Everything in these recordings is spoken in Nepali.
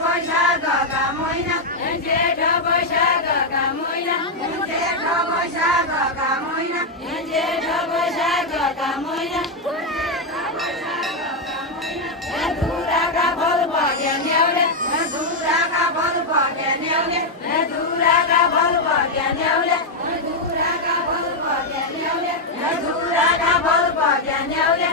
वैशाखका महिना जेठ वैशाखका महिना जेठ वैशाखका महिना जेठ वैशाखका महिना धुराका फल पक्या न्याउले धुराका फल पक्या न्याउले धुराका फल पक्या न्याउले धुराका फल पक्या न्याउले धुराका फल पक्या न्याउले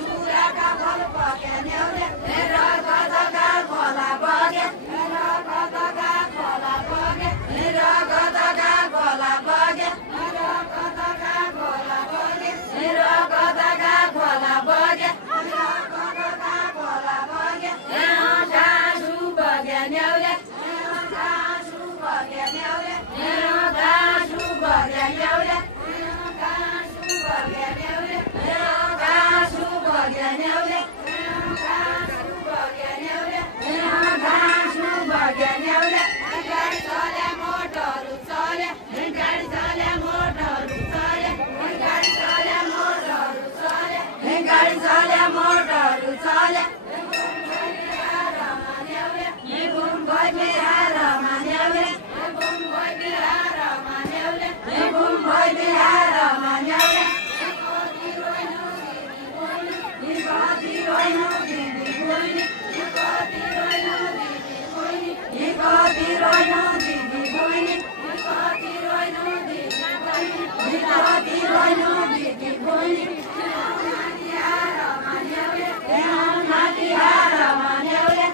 धुराका फल पक्या न्याउले रगतका खोला बग्या रगतका खोला बग्या रगतका खोला बग्या रगतका खोला बग्या रगतका खोला बग्या रगतका खोला बग्या घाँसु बग्या न्याउले घाँसु बग्या न्याउले घाँसु बग्या न्याउले घाँसु बग्या न्याउले घाँसु बग्या न्याउले घाँसु बग्या न्याउले घाँसु बग्या न्याउले गाडी चले मोटरहरू चले गाडी चले मोटरहरू चले गाडी चले मोटरहरू चले गाडी चले मोटरहरू चले घुम भई बिहारमा न्याउले घुम भई बिहारमा न्याउले घुम भई बिहारमा न्याउले कति रोइनु दिदी बहिनी कति रोइनु दिदी बहिनी कति रोइनु दिदी बहिनी कति रोइनु दिदी बहिनी कति रोइनु दिदी बहिनी नातिहारमा न्याउले नातिहारमा न्याउले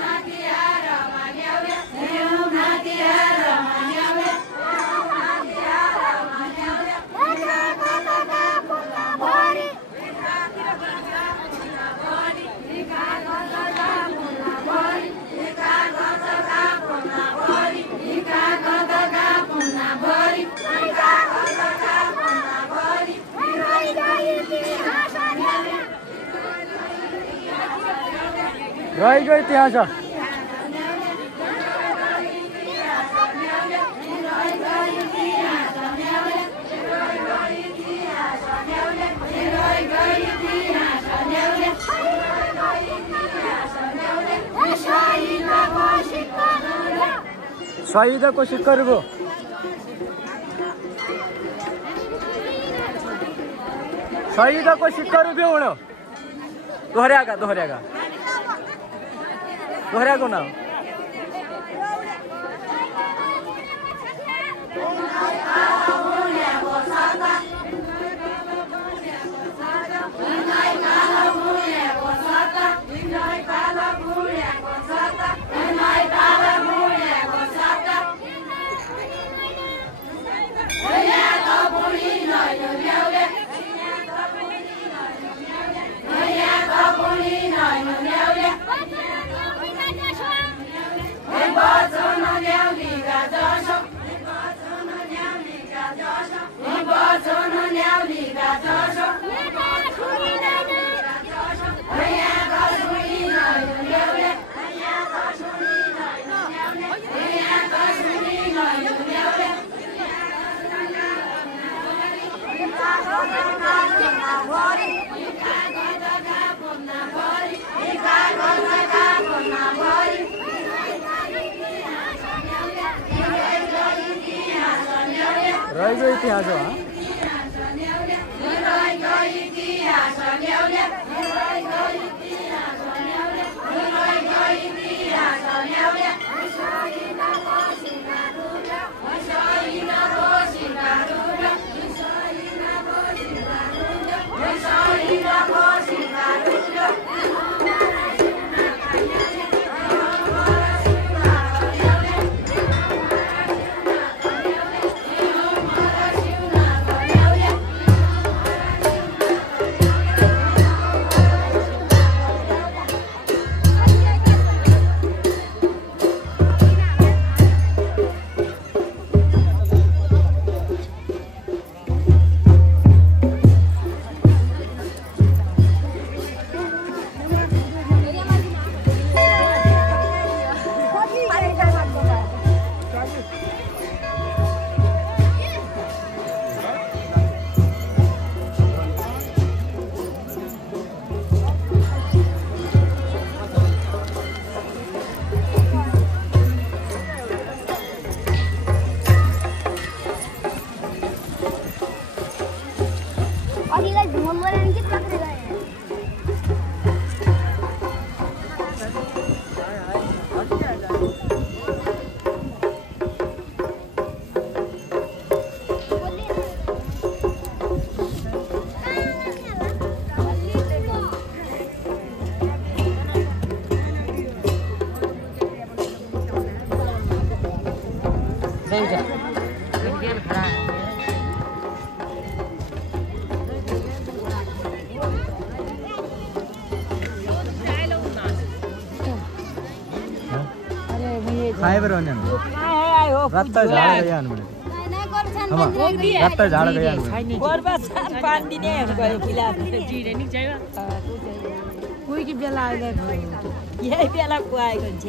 नातिहारमा न्याउले नातिहारमा न्याउले नातिहारमा न्याउले रहेको इतिहास शहीदको सिक्करको शहीदको सिक्करु बेउण दोहोऱ्याएका दोहोऱ्याएको नाम रहेको इतिहास हो खाए बरं अन्यान रात्ता झाड गया म्हणे रात्ता झाड गया कोही कि बेला अहिले यही बेला खुवाएको हुन्छ